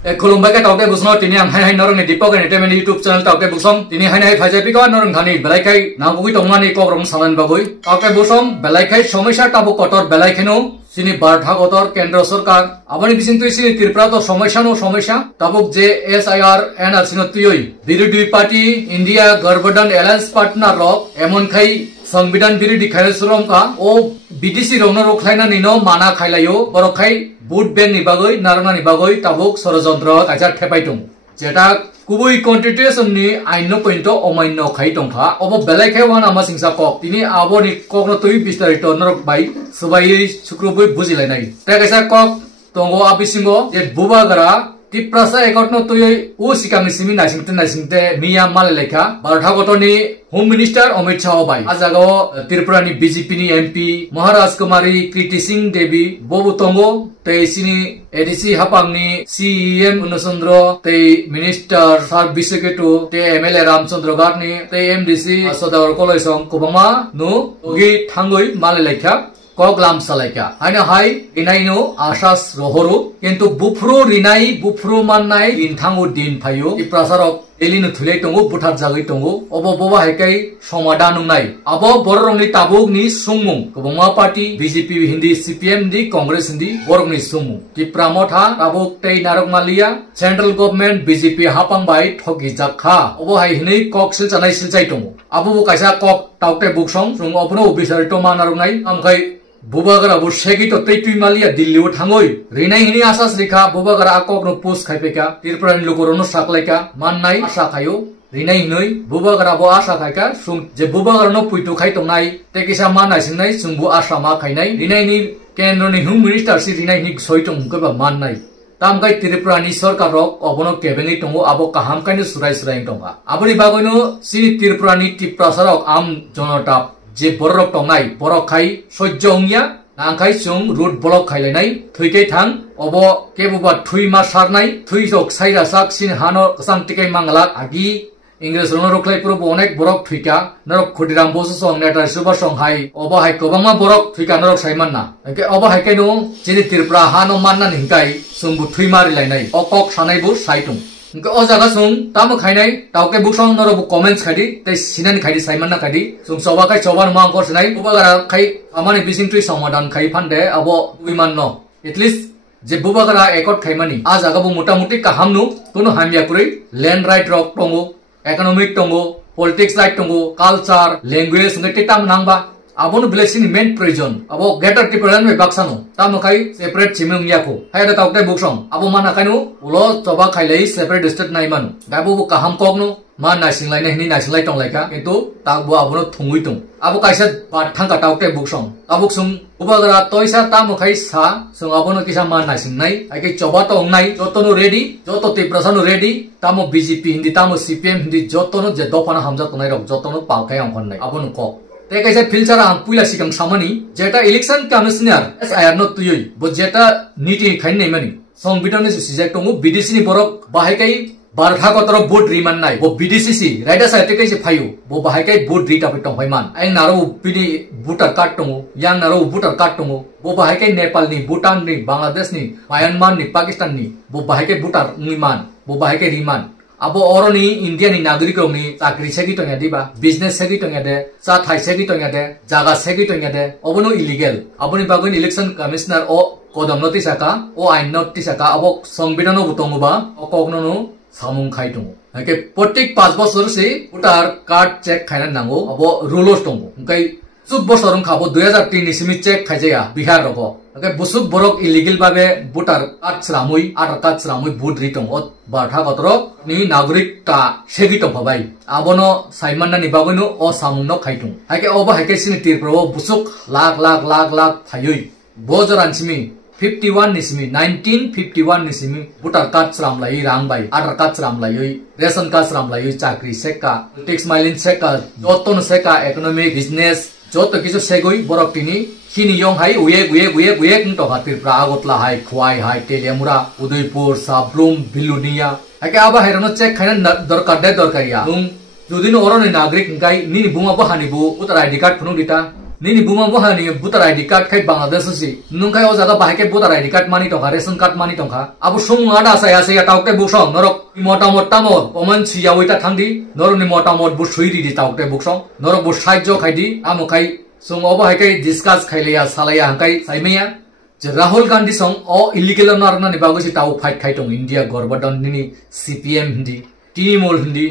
Kolomba ka tawte busno tini ang hai norong ni Dipok ni temen YouTube channel tawte busong tini hai phajai pika norong thani belaikai nabugui tongmani kokrong salan bagoi tawte busong belaikai somosa tabu kotor belaikai no sini bartha kotor kendra sarkar abani bising tu sini Tripura to somosa no somosa tabuk JSIR NRC no tuyoi BJP party India Garbhadan Alliance partner rok emon khai संविधान बिरोधी खायसुरम का ओ BTC रौना रोखलायना निनो माना खायलायो बरखाय बुट Ben निबागै नारना निबागै Tabuk सरजंत्र Kaza थेपायतुम जेटा कुबुई constitution नि आइनो point अमान्य खाय तंखा अब बेलायखाय वान आमा सिंसा कक तिनि आबोनि ककनो तुइ बिस्तारित नरक बाय सबाय सुक्रुबुय बुजिलायनाय तेकासा कक तंगो आबिसिंगो जे Bubagra Tiprasa ekot no tuyoi u sikami simi nasingte miya maleleka barthagotoni Home Minister Amit Shah bai ajago Tripura ni BJP ni MP Maharaj Kumari Kriti Singh Devi Bobu Tongo te sini ADC hapang ni CEM Unasundro te Minister Sar Biseketu te MLA Ramchandra Garni te MDC Sodawar Koloisong Kubama nu gi thangoi maleleka Koglam Salaika. Aina hai inaino asas rohoro কিন্তু বুফরো Rinnai বুফরো মাননাই ইনথাঙ্গো দিন ফাইও ই প্রসারক এলিনো থুলাই তঙ্গো বুঠার জাগৈ তঙ্গো of ববা হাইকাই সমাধান নাই আব বড়রংনি তাবুকনি সুংমুং কবংমা party BJP হিন্দি সিপিএম দি কংগ্রেস হিন্দি বড়রংনি সুংমুং কি প্রামথা তাবুক তেই নারক মালিয়া সেন্ট্রাল গভর্নমেন্ট বিজেপি হাপাং বাই ঠগি জাখা অব হাই হিनै ককসিল জানাই সিলজাই তঙ্গো আবু কাইসা কক তাউতে বুকসং সুং অবনো অফিসার তো মানারং নাই আমখাই Bubagara bu shegi to tei malia Delhi thangoi rinai hini asas rekha bubagara akok no post khaipeka Tripura ni lokoro no saklaika mannai asa khayo rinai hinoi bubagara bo asa khaika sum je bubagara no puitu khai tongnai tekisa manai singnai sungbu asa ma khainai rinai ni kendro ni Home Minister si rinai ni soitong ko ba mannai tamkai Tripura ni sarkar rok obono kebeni tongo abo kaham kaini surai tonga aboni bagoino si Tripura ni tiprasarok am jonota যে বড়রক টংনাই বড় খাই সহ্য হংয়া নাংখাই সুং root block খাইলাইনাই থৈকাই Thang of কেবুবা থুই মা সারনাই থুই জক সাইরা সাক scene হানো সাং টিকাই মাংলা আগি ইংরেজ রন রখলাই পুরো অনেক বড়ক থুইকা নরক খুদিরাম বসু সং নেটার সুবা সং হাই অব হাই কবাংমা বড়ক থুইকা নরক সাইমান না একে অব হাইকাই নো যিনি Tripura হানো মাননা হিংকাই সুংবু থুই মারি লাইনাই অকক সানাইবু সাইতুং o jaga sung tamu khainai tauke buksong norobu comments khadi te sinan khadi saimanna khadi sung soba kai choban mang kor sinai ubagara khai amani bising tui samadan khai phande abo wiman no at least je bubagara ekot khaimani a jaga bu motamuti kahamnu tunu hamya kuri land right rock tongo economic tongo politics right tongo culture language ngati tam nangba abonu blessing main prison abo greater Tripura me baksano tamu khai separate chimung yako haida taukte buksong abo mana kainu ulo choba khailai separate district nai manu gabu bu kaham kokno ma nasinglai na hini nasinglai tonglaika kintu takbo abono thungui tung abo kaisa bat thangka taukte buksong abuk sung ubagara toisa tamu khai sa sung abono kisa ma nasingnai aike choba tongnai jotono ready joto Tripura ready tamu BJP hindi tamu CPM hindi jotono je dopana hamja tonai rok jotono paukai angkonnai abono kok te kaisa filter ang puila sikang samani jeta election commissioner SIR no tuyoi bo jeta niti khainai mani সংবিধান ni sijak tongu BDC ni borok bahaikai barthagotro board riman nai bo BDCC raida saite kai se phayu bo bahaikai board rita pitong hoiman ai naro pidi voter card tongu yang naro voter card tongu bo bahaikai Nepal ni Bhutan ni Bangladesh ni Myanmar ni Pakistan ni bo bahaikai voter ngiman bo bahaikai riman abo oroni India ni nagorik ni chakri segi tonga diba business segi tonga de sa thai segi tonga de jaga segi tonga de obono illegal aboni bagon election commissioner o kodam notice aka o ain notice aka abo সংবিধান o butongo ba o kognono samung khai tongo ake protek 5 বছর se voter card check khaina nango abo rules tongo kai sub bosorong khabo 2003 ni simi check khaijaya Bihar roko ake busuk borok illegal babe voter card sramui aadhar card sramui vote ritong ot bartha gotro ni nagorik ta segi to bhabai abono saimanna ni bagoino o samung no khaitung ake oba hake sini Tripura busuk lakh phayoi bojoran simi 51 nismi 1951 nismi voter card sramlai rangbai aadhar card sramlai ration card sramlai chakri seka tax mailin seka joton seka economic business joto kisu segoi borok tini hini yong hai uye to Tripura agotla hai khwai hai Telemura Udaipur Sablum Bilunia ake aba hairano check khaina dorkariya nung judino oroni nagrik ngai ni bunga bo hanibu voter ID card phunu dita nini buma boha ni voter ID card khai Bangladesh si nung khai o jaga bahai ke voter ID card mani tongkha ration card mani tongkha abo sung ada saya taukte busong norok mota mot oman siya wita thangdi norok ni mota mot bu suiri di taukte busong norok bu sahajo khai di amo khai sung obo hai kai discuss khai leya salaya hangkai saimeya je Rahul Gandhi song o illegal narna ni bago si tau fight khai tong India gorbadon nini CPM hindi Trinamool hindi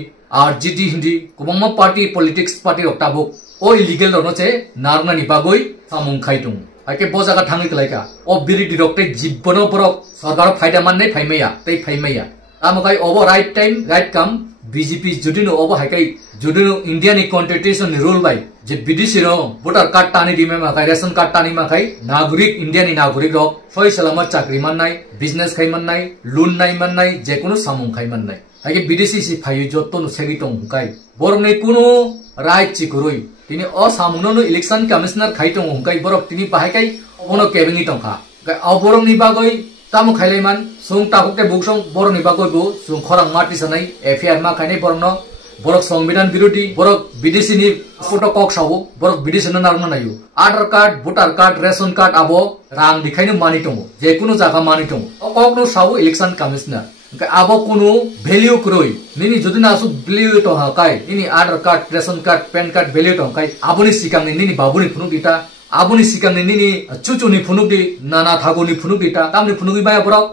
RJD hindi kubangma party politics party oktabuk o illegal rono che narna ni bagoi samung khai tong ake bojaga thangi klaika o biri dirokte jibbono borok sarkar faida manne phaimeya tei phaimeya amokai obo right time right come BJP judino obo haikai judino Indian constitution rule by je BDC ro voter card tani dime ma kai ration card tani ma kai nagorik Indian nagorik rok soi salamat chakri mannai business khai mannai loan nai mannai je kono samung khai mannai haikai BDC si phayu jotto no segi tong kai borne kuno right chikuroi tini o samungno no election commissioner khai tong kai borok tini bahaikai ono kebengi tongkha kai aborong ni bagoi tamu khailaiman sung takukte buksong borok ni bagoi bu sung khorang mati sanai FIR ma khainai borno borok সংবিধান বিরোধী borok BDC ni photo kok sawo borok BDC na narna nayu Aadhaar card voter card ration card abo rang dikhainu mani tongo je kuno jaga mani tongo o kok no sawo election commissioner abo kuno value kroi nini jodi na asu value to hakai ini Aadhaar card ration card pan card value to hakai aboni sikang nini babuni phunu dita aboni sikang nini chuchuni phunu di nana thagoni phunu dita tamni phunu gi baya borok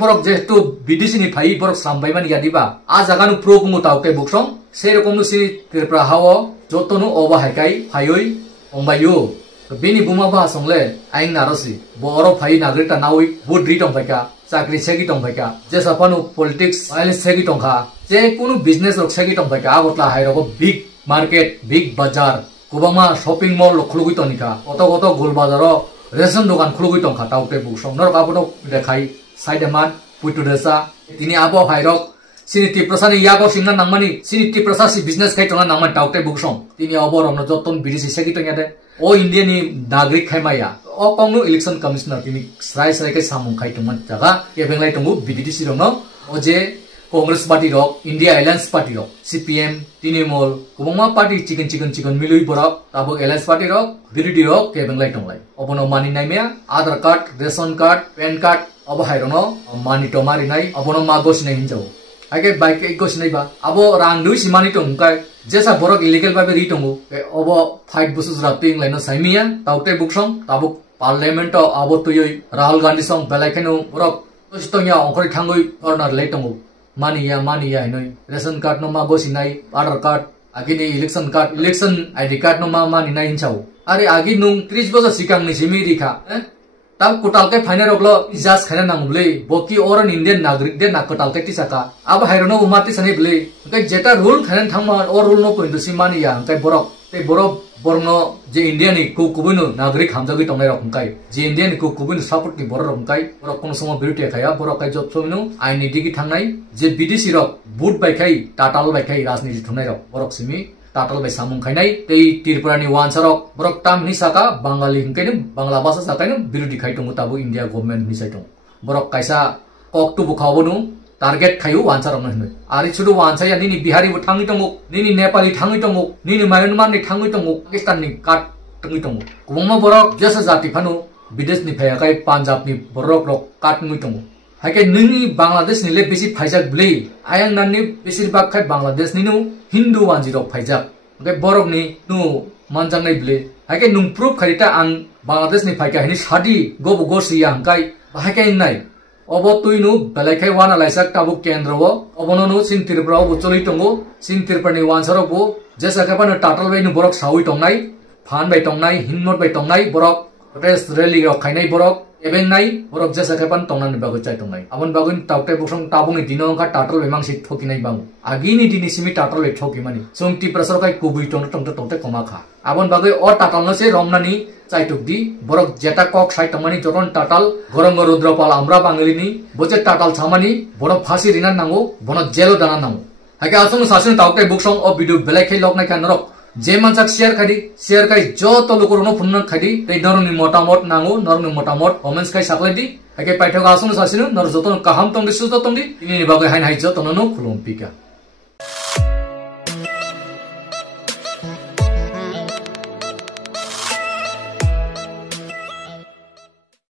borok jehetu BDC ni phai borok sambai mani yadiba a jaga nu pro kumu tauke buksong sei rokom nu si tirpra hawo jotonu oba haikai phaioi ongbayu bini buma ba songle aing narosi boro phai nagrita nawi budri tong phaika chakri segi tong phaika je sapanu politics violence segi tong kha je kunu business rok segi tong phaika agotla hairoko big market big bazar kubama shopping mall lo khulugui tonika oto gol bazaro ration dogan khulugui tong kha tauke buksong nor kabono dekhai Saidaman putu desa tini abo hairok sini tiprasa ni yago singna nangmani sini tiprasa si business kai tona nangman taukte buksong tini abo romno joton BDC segi to yade o India ni nagrik khaimaya o kongnu election commissioner tini srai kai samung khai tongman jaga kebenglai tongu BDC romno o je Congress party rok India Alliance party rok CPM Trinamool kubangma party chicken milui borok abo Alliance party rok BDD rok kebenglai tonglai obono mani naimya Aadhaar card ration card pan card abo hairono mani to mari nai abono ma gos nei hinjau age bike gos nei ba abo rang dui simani to kai jesa borok illegal babe ri tongu abo 5 busus rapting laino saimia taute buksong tabuk parliament to abo tuyoi Rahul Gandhi song belaikenu borok stonya ongkori thangoi corner lei tongu mani ya hinoi ration card no ma gosi nai Aadhaar card agini election ID card no ma mani nai hinchau are agi nung 30 bosa sikang ni simi rikha तब कुटाल के final रोगलो Ijaz खाना नांगुले बोकी और Indian नागरिक दे ना कुटाल के तिसाका अब हाइरोनो उमाति सने बले के जेटा रूल खाना थांमा और रूल नो पॉइंट सिमानी या के बोरक ते बोरक बोरनो जे इंडियन को कुबुनु नागरिक हमजगि तंगनाय रकम काय जे इंडियन को कुबुनु सपोर्ट नि बोर रकम काय बोरक कोन सम बिरुटे खाया बोरक काय जब सोमिनु आइनि दिगि थांनाय जे BDC रक बुट बायखाय टाटाल बायखाय राजनीति थुनाय रक बोरक Simi टाटल bai samung khainai tei tirpurani wansarok borok tam ni saka bangali hingkainu bangla basa sakainu birudi khaitongu tabu India government ni saitong borok kaisa koktu bukhawonu target khayu wansarok no hinoi ari chudu wansaya nini bihari bu thangi tongu nini nepali thangi tongu nini myanmar ni thangi tongu pakistan ni kat thangi tongu kubongma borok jasa jati phanu bidesh ni phayakai punjab ni borok rok kat ngi tongu haike nini Bangladesh ni le besi phaijak blei ayang nanni besirбаг khai Bangladesh ni nu Hindu wanji rok phaijak ge borok ni nu manjang nai blei haike nung proof kharita ang Bangladesh ni phaika hini shadi gobu gosi yang kai haike nai obo tuinu belaikai wana laisak tabu kendro obono nu sin tirpra bu choli tongo sin tirpani wansaro bu jesa kapana tatal bai nu borok sawi tongnai phan bai tongnai hinmot bai tongnai borok res rally rok khainai borok eben nai borok jesa kapan tongnan ni bagu chai tongnai abon bagun taukte busong tabung dino ka tatal bemang sit thoki nai bang agini dini simi tatal le thoki mani songti prasar kai kubui tongte koma kha abon bagu or tatal no se romnani chai tukdi borok jeta kok sai tongmani joton tatal gorong rudropal amra bangalini boje tatal chamani borok phasi rinan nango bono jelo dana nango hake asung sasun taukte busong o video belai khai lok nai kan rok जे मानसाक share kai jo to lokorono phunna khadi tei norni motamot nango norni motamot comments kai sakladi hake paithok asung sasinu nor joton kaham tongdi susto tongdi ini bagai hain hai joton no khulum pika